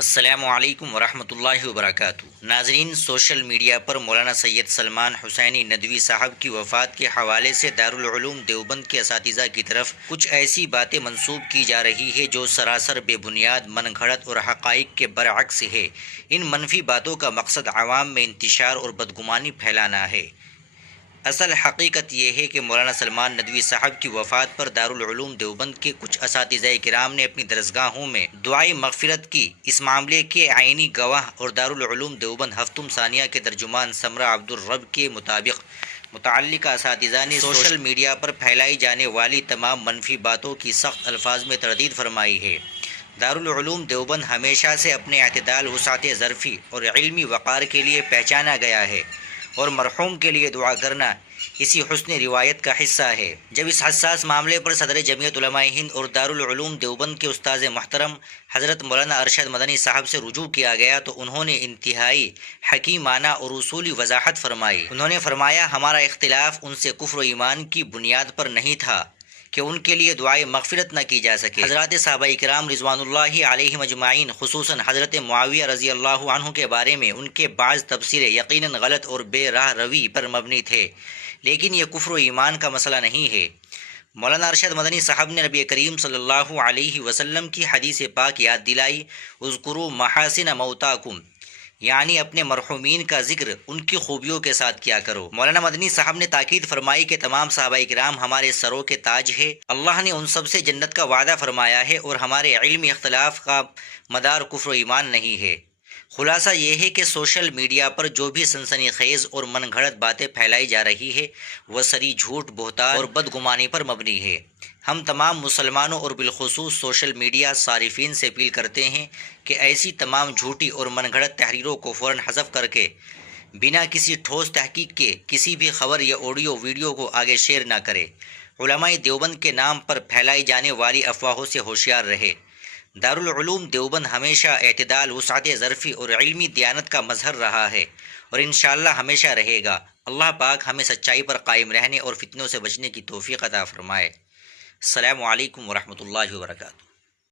السلام علیکم ورحمۃ اللہ وبرکاتہ۔ ناظرین، سوشل میڈیا پر مولانا سید سلمان حسینی ندوی صاحب کی وفات کے حوالے سے دارالعلوم دیوبند کے اساتذہ کی طرف کچھ ایسی باتیں منسوب کی جا رہی ہے جو سراسر بے بنیاد، من گھڑت اور حقائق کے برعکس ہے۔ ان منفی باتوں کا مقصد عوام میں انتشار اور بدگمانی پھیلانا ہے۔ اصل حقیقت یہ ہے کہ مولانا سلمان ندوی صاحب کی وفات پر دارالعلوم دیوبند کے کچھ اساتذہ کرام نے اپنی درسگاہوں میں دعائے مغفرت کی۔ اس معاملے کے عینی گواہ اور دارالعلوم دیوبند ہفتم ثانیہ کے ترجمان سمرہ عبدالرب کے مطابق متعلقہ اساتذہ نے سوشل میڈیا پر پھیلائی جانے والی تمام منفی باتوں کی سخت الفاظ میں تردید فرمائی ہے۔ دارالعلوم دیوبند ہمیشہ سے اپنے اعتدال، وسعت ظرفی اور علمی وقار کے لیے پہچانا گیا ہے اور مرحوم کے لیے دعا کرنا اسی حسن روایت کا حصہ ہے۔ جب اس حساس معاملے پر صدر جمعیت علماء ہند اور دارالعلوم دیوبند کے استاذ محترم حضرت مولانا ارشد مدنی صاحب سے رجوع کیا گیا تو انہوں نے انتہائی حکیمانہ اور اصولی وضاحت فرمائی۔ انہوں نے فرمایا، ہمارا اختلاف ان سے کفر و ایمان کی بنیاد پر نہیں تھا کہ ان کے لیے دعائے مغفرت نہ کی جا سکے۔ حضرات صحابہ کرام رضوان اللہ علیہم اجمعین، خصوصاً حضرت معاویہ رضی اللہ عنہ کے بارے میں ان کے بعض تبصرے یقیناً غلط اور بے راہ روی پر مبنی تھے، لیکن یہ کفر و ایمان کا مسئلہ نہیں ہے۔ مولانا ارشد مدنی صاحب نے نبی کریم صلی اللہ علیہ وسلم کی حدیث پاک یاد دلائی، اذکروا محاسن موتاکم، یعنی اپنے مرحومین کا ذکر ان کی خوبیوں کے ساتھ کیا کرو۔ مولانا مدنی صاحب نے تاکید فرمائی کہ تمام صحابہ کرام ہمارے سروں کے تاج ہے، اللہ نے ان سب سے جنت کا وعدہ فرمایا ہے اور ہمارے علمی اختلاف کا مدار کفر و ایمان نہیں ہے۔ خلاصہ یہ ہے کہ سوشل میڈیا پر جو بھی سنسنی خیز اور من گھڑت باتیں پھیلائی جا رہی ہے وہ سری جھوٹ، بہتان اور بدگمانی پر مبنی ہے۔ ہم تمام مسلمانوں اور بالخصوص سوشل میڈیا صارفین سے اپیل کرتے ہیں کہ ایسی تمام جھوٹی اور من گھڑت تحریروں کو فوراً حذف کر کے بنا کسی ٹھوس تحقیق کے کسی بھی خبر یا آڈیو ویڈیو کو آگے شیئر نہ کرے۔ علماء دیوبند کے نام پر پھیلائی جانے والی افواہوں سے ہوشیار رہے۔ دارالعلوم دیوبند ہمیشہ اعتدال، وسعت ظرفی اور علمی دیانت کا مظہر رہا ہے اور انشاءاللہ ہمیشہ رہے گا۔ اللہ پاک ہمیں سچائی پر قائم رہنے اور فتنوں سے بچنے کی توفیق عطا فرمائے۔ السلام علیکم ورحمۃ اللہ وبرکاتہ۔